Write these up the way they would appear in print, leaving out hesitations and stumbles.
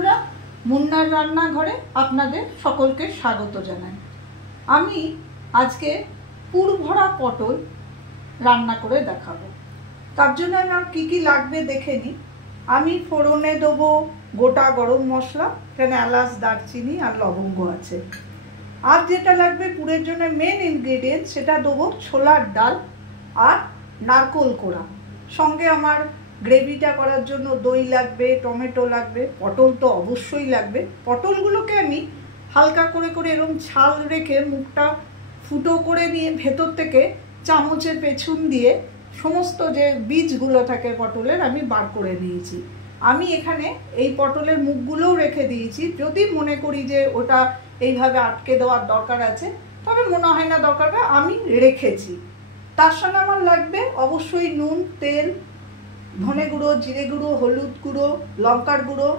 বন্ধুরা, মুন্নার রান্নাঘরে আপনাদের সকলকে স্বাগত জানাই। আমি আজকে পুর ভরা পটল রান্না করে দেখাবো। তার জন্য আমার কী কী লাগবে দেখে নিই। আমি ফোড়নে দেবো গোটা গরম মশলা, এখানে এলাচ, দারচিনি আর লবঙ্গ আছে। আর যেটা লাগবে পুরের জন্য মেন ইনগ্রেডিয়েন্ট, সেটা দেবো ছোলার ডাল আর নারকোল কোড়া। সঙ্গে আমার গ্রেভিটা করার জন্য দই লাগবে, টমেটো লাগবে, পটল তো অবশ্যই লাগবে। পটলগুলোকে আমি হালকা করে করে এরকম ছাল রেখে মুখটা ফুটো করে নিয়ে ভেতর থেকে চামচের পেছন দিয়ে সমস্ত যে বীজগুলো থাকে পটলের আমি বার করে নিয়েছি। আমি এখানে এই পটলের মুখগুলোও রেখে দিয়েছি। যদি মনে করি যে ওটা এইভাবে আটকে দেওয়ার দরকার আছে, তবে মনে হয় না দরকার, আমি রেখেছি। তার সঙ্গে আমার লাগবে অবশ্যই নুন, তেল, ধনে গুঁড়ো, জিরে গুঁড়ো, হলুদ গুঁড়ো, লঙ্কার গুঁড়ো,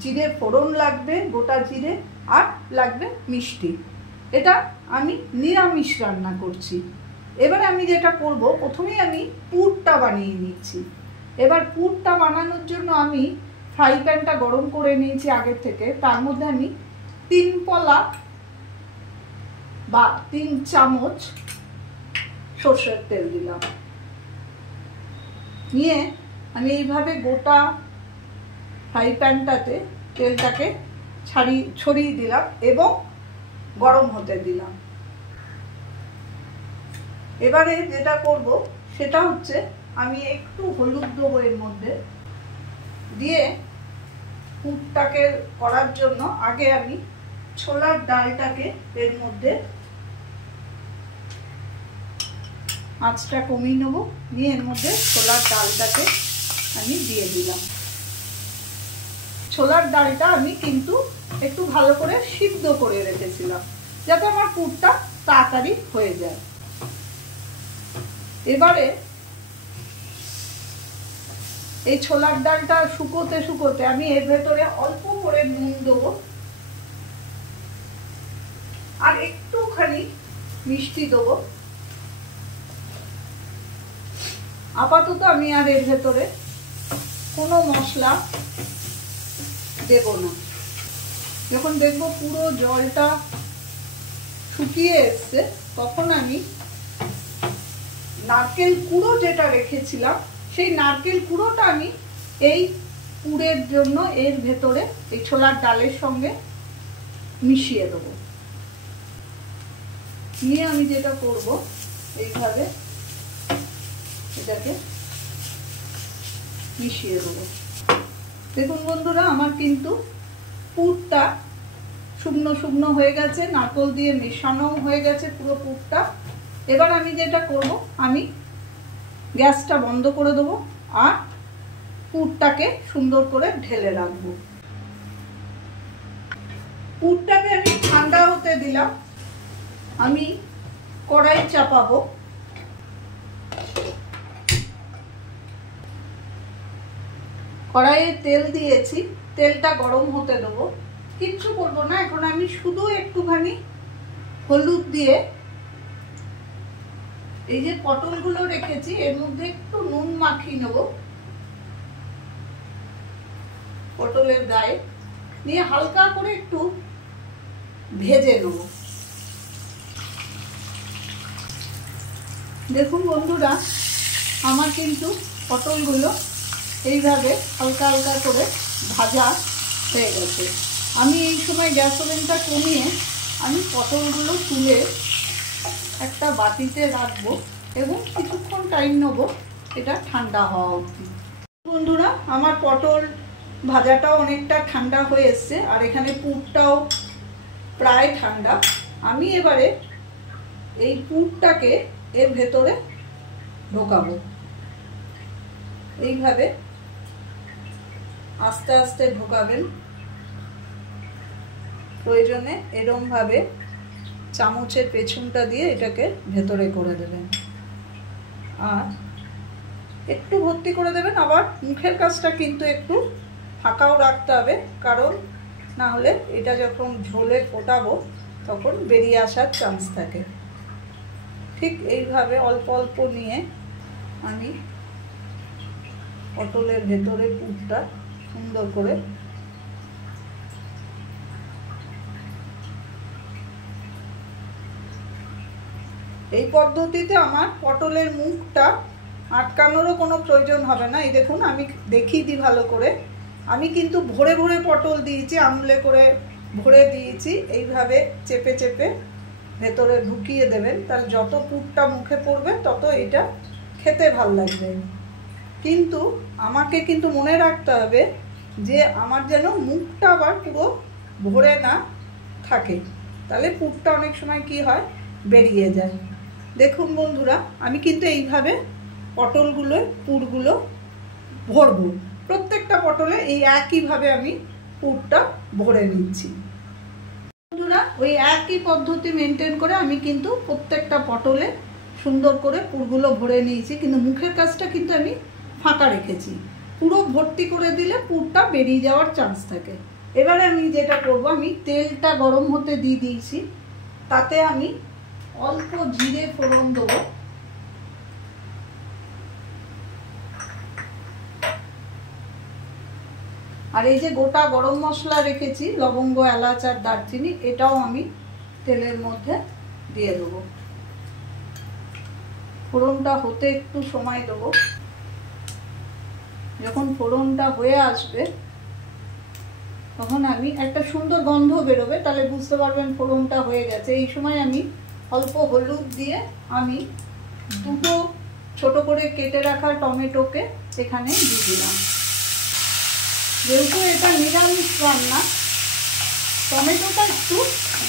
জিরে ফোড়ন লাগবে, গোটা জিরে, আর লাগবে মিষ্টি। এটা আমি নিরামিষ রান্না করছি। এবারে আমি যেটা করব, প্রথমেই আমি পুরটা বানিয়ে নিচ্ছি। এবার পুরটা বানানোর জন্য আমি ফ্রাই প্যানটা গরম করে নিয়েছি আগের থেকে। তার মধ্যে আমি 3 পলা বা 3 চামচ সর্ষের তেল দিলাম। নিয়ে আমি এইভাবে গোটা ফ্রাই প্যানটাতে তেলটাকে ছড়িয়ে দিলাম এবং গরম হতে দিলাম। এবারে যেটা করব সেটা হচ্ছে, আমি একটু হলুদ দেবো এর মধ্যে দিয়ে পুরটাকে করার জন্য আগে আমি ছোলার ডালটাকে এর মধ্যে আঁচটা কমিয়ে নেবো। নিয়ে এর মধ্যে ছোলার ডালটাকে আমি দিয়ে দিলাম। ছোলার ডালটা আমি কিন্তু একটু ভালো করে সিদ্ধ করে রেখেছিলাম, যাতে আমার পুরটা তাড়াতাড়ি হয়ে যায়। এবারে এই ছোলার ডালটা শুকোতে শুকোতে আমি এর ভেতরে অল্প করে নুন দেবো আর একটুখানি মিষ্টি দেবো। আপাতত আমি আর এর ভেতরে কোনো মশলা দেব না। যখন দেখবো পুরো জলটা শুকিয়ে এসছে, তখন আমি নারকেল কুড়ো যেটা রেখেছিলাম, সেই নারকেল কুড়োটা আমি এই পুরের জন্য এর ভেতরে এই ছোলার ডালের সঙ্গে মিশিয়ে দেবো। নিয়ে আমি যেটা করব, এইভাবে এটাকে মিশিয়ে দেবো। দেখুন বন্ধুরা, আমার কিন্তু পুরটা শুকনো শুকনো হয়ে গেছে, নারকেল দিয়ে মেশানো হয়ে গেছে পুরো পুরটা। এবার আমি যেটা করব, আমি গ্যাসটা বন্ধ করে দেবো আর পুরটাকে সুন্দর করে ঢেলে রাখবো। পুরটাকে আমি ঠান্ডা হতে দিলাম। আমি কড়াই চাপাবো। কড়াইয়ে তেল দিয়েছি, তেলটা গরম হতে দেবো। কিচ্ছু করবো না, এখন আমি শুধু একটুখানি হলুদ দিয়ে এই যে পটলগুলো রেখেছি এর মধ্যে একটু নুন মাখিয়ে নেব পটলের গায়ে, নিয়ে হালকা করে একটু ভেজে নেব। দেখুন বন্ধুরা, আমার কিন্তু পটলগুলো এইভাবে হালকা হালকা করে ভাজা হয়ে গেছে। আমি এই সময় গ্যাস ওভেনটা কমিয়ে আমি পটলগুলো তুলে একটা বাটিতে রাখবো এবং কিছুক্ষণ টাইম নেবো এটা ঠান্ডা হওয়া অবধি। বন্ধুরা, আমার পটল ভাজাটাও অনেকটা ঠান্ডা হয়ে এসছে আর এখানে পুরটাও প্রায় ঠান্ডা। আমি এবারে এই পুরটাকে এর ভেতরে ঢোকাবো। এইভাবে আস্তে আস্তে ঢোকাবেন, প্রয়োজনে এরমভাবে চামচের পেছনটা দিয়ে এটাকে ভেতরে করে দেবেন আর একটু ভর্তি করে দেবেন। আবার মুখের কাছটা কিন্তু একটু ফাঁকাও রাখতে হবে, কারণ না হলে এটা যখন ঝোলে ফোটাবো তখন বেরিয়ে আসার চান্স থাকে। ঠিক এইভাবে অল্প অল্প নিয়ে আমি পটলের ভেতরে পুরটা সুন্দর করে এই পদ্ধতিতে আমার পটলের মুখটা আটকানোরও কোনো প্রয়োজন হবে না। এই দেখুন আমি দেখিয়ে দিই ভালো করে। আমি কিন্তু ভরে ভরে পটল দিয়েছি, আঙুলে করে ভরে দিয়েছি। এইভাবে চেপে চেপে ভেতরে ঢুকিয়ে দেবেন, তাহলে যত পুরটা মুখে পড়বে তত এটা খেতে ভাল লাগবে। কিন্তু আমাকে কিন্তু মনে রাখতে হবে যে আমার যেন মুখটা আবার পুরো ভরে না থাকে, তাহলে পুরটা অনেক সময় কি হয়, বেরিয়ে যায়। দেখুন বন্ধুরা, আমি কিন্তু এইভাবে পটলগুলো পুরগুলো ভরবো। প্রত্যেকটা পটলে এই একইভাবে আমি পুরটা ভরে নিচ্ছি। বন্ধুরা, ওই একই পদ্ধতি মেনটেন করে আমি কিন্তু প্রত্যেকটা পটলে সুন্দর করে পুরগুলো ভরে নিয়েছি, কিন্তু মুখের কাছটা কিন্তু আমি ফাঁকা রেখেছি। পুরো ভর্তি করে দিলে পুরটা বেরিয়ে যাওয়ার চান্স থাকে। এবারে আমি যেটা করব, আমি তেলটা গরম হতে দিয়ে দিয়েছি, তাতে আমি অল্প জিরে ফোড়ন দেবো। আর এই যে গোটা গরম মশলা রেখেছি, লবঙ্গ, এলাচ আর দারচিনি, এটাও আমি তেলের মধ্যে দিয়ে দেবো। ফোড়নটা হতে একটু সময় দেবো। যখন ফোড়নটা হয়ে আসবে তখন আমি একটা সুন্দর গন্ধ বেরোবে, তাহলে বুঝতে পারবেন ফোড়নটা হয়ে গেছে। এই সময় আমি অল্প হলুদ দিয়ে আমি দুটো ছোট করে কেটে রাখা টমেটোকে এখানে দিয়ে দিলাম। যেহেতু এটা নিরামিষ রান্না, টমেটোটা একটু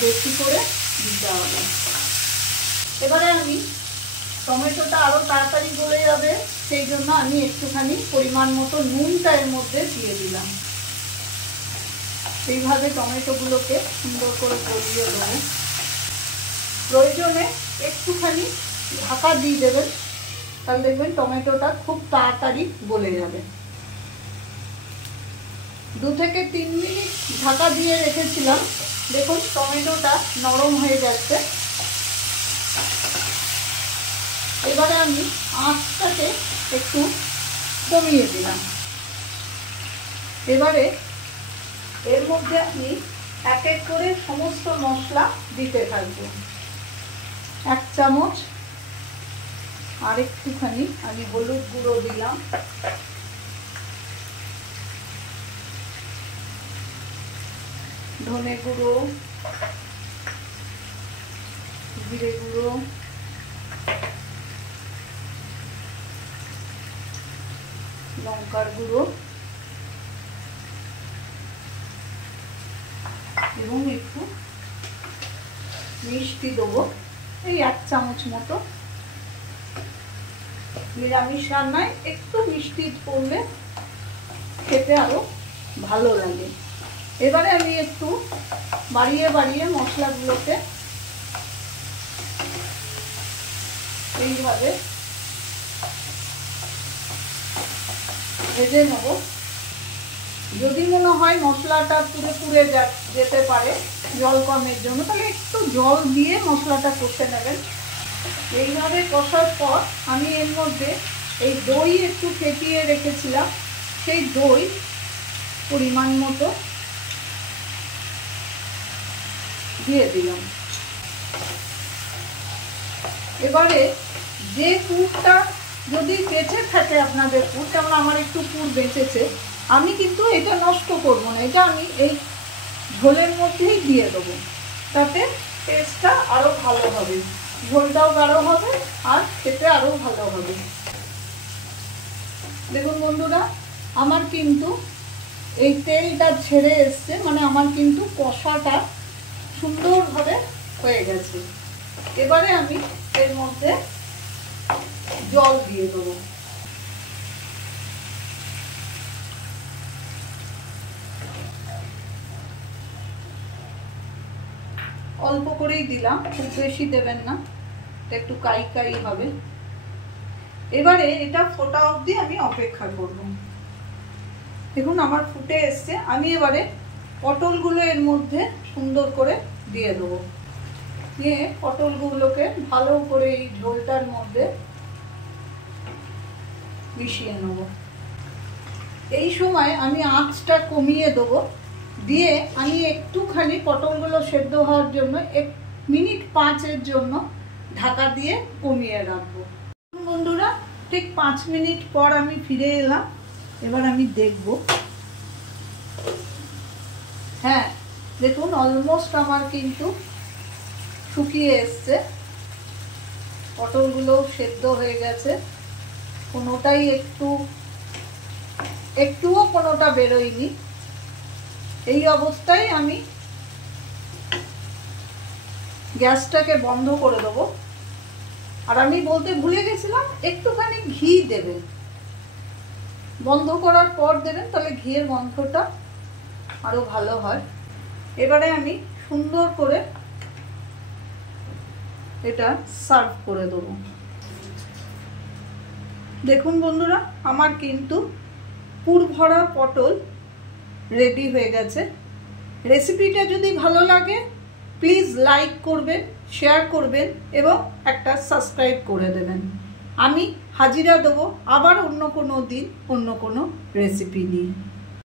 বেশি করে দিতে হবে। এবারে আমি টমেটোটা আরও তাড়াতাড়ি গলে যাবে, সেই জন্য আমি একটুখানি পরিমাণ মতো নুনটা এর মধ্যে দিয়ে দিলাম। এইভাবে টমেটোগুলোকে সুন্দর করে গলিয়ে দেবো। প্রয়োজনে একটুখানি ঢাকা দিয়ে দেবেন, তাহলে দেখবেন টমেটোটা খুব তাড়াতাড়ি গলে যাবে। 2 থেকে 3 মিনিট ঢাকা দিয়ে রেখেছিলাম। দেখুন টমেটোটা নরম হয়ে যাচ্ছে। এবারে আমি আঁচটাকে একটু কমিয়ে দিলাম। এবারে এর মধ্যে আমি এক এক করে সমস্ত মশলা দিতে থাকবো। 1 চামচ আর একটুখানি আমি হলুদ গুঁড়ো দিলাম, ধনে গুঁড়ো, জিরে গুঁড়ো, লঙ্কার গুঁড়ো এবং একটু মিষ্টি দেবো, এই 1 চামচ মতো। নিরামিষ রান্নায় একটু মিষ্টি পড়লে খেতে আরো ভালো লাগে। এবারে আমি একটু বাড়িয়ে বাড়িয়ে মশলাগুলোকে এইভাবে ভেজে নেব। যদি মনে হয় মশলাটা পুড়ে পুড়ে যেতে পারে জল কমের জন্য, তাহলে একটু জল দিয়ে মশলাটা কষে নেবেন। এইভাবে কষার পর আমি এর মধ্যে এই দই একটু ফেটিয়ে রেখেছিলাম, সেই দই পরিমাণ মতো দিয়ে দিলাম। এবারে যে পুরটা যদি বেঁচে থাকে আপনাদের পুর, যেমন আমার একটু পুর বেঁচেছে, আমি কিন্তু এটা নষ্ট করব না, এটা আমি এই ঝোলের মধ্যেই দিয়ে দেবো, তাতে টেস্টটা আরও ভালো হবে, ঝোলটাও গাঢ় হবে আর খেতে আরও ভালো হবে। দেখুন বন্ধুরা, আমার কিন্তু এই তেলটা ছেড়ে এসছে, মানে আমার কিন্তু কষাটা সুন্দরভাবে হয়ে গেছে। এবারে আমি এর মধ্যে জল দিয়ে দেবো। অল্প করেই দিলাম, খুব বেশি দেবেন না, একটু কাই কাই হবে। এবারে এটা ফোটা অবধি আমি অপেক্ষা করব। দেখুন আমার ফুটে এসছে। আমি এবারে পটলগুলো এর মধ্যে সুন্দর করে দিয়ে দেবো। দিয়ে পটলগুলোকে ভালো করে এই ঝোলটার মধ্যে মিশিয়ে নেব। এই সময় আমি আঁচটা কমিয়ে দেবো, দিয়ে আমি একটুখানি পটলগুলো সেদ্ধ হওয়ার জন্য 1 মিনিট 5-এর জন্য ঢাকা দিয়ে কমিয়ে রাখবো। বন্ধুরা, ঠিক 5 মিনিট পর আমি ফিরে এলাম। এবার আমি দেখব। হ্যাঁ, দেখুন অলমোস্ট আমার কিন্তু শুকিয়ে এসছে। পটলগুলোও সেদ্ধ হয়ে গেছে, কোনোটাই একটুও কোনোটা বেরোয়নি। এই অবস্থায় আমি গ্যাসটাকে বন্ধ করে দেবো। আর আমি বলতে ভুলে গেছিলাম, একটুখানি ঘি দেবেন, বন্ধ করার পর দেবেন, তাহলে ঘিয়ের গন্ধটা আরো ভালো হয়। এবারে আমি সুন্দর করে এটা সার্ভ করে দেবো। দেখুন বন্ধুরা, আমার কিন্তু পুর ভরা পটল রেডি হয়ে গেছে। রেসিপিটা যদি ভালো লাগে প্লিজ লাইক করবেন, শেয়ার করবেন এবং একটা সাবস্ক্রাইব করে দেবেন। আমি হাজিরা দেবো আবার অন্য কোনো দিন অন্য কোনো রেসিপি নিয়ে।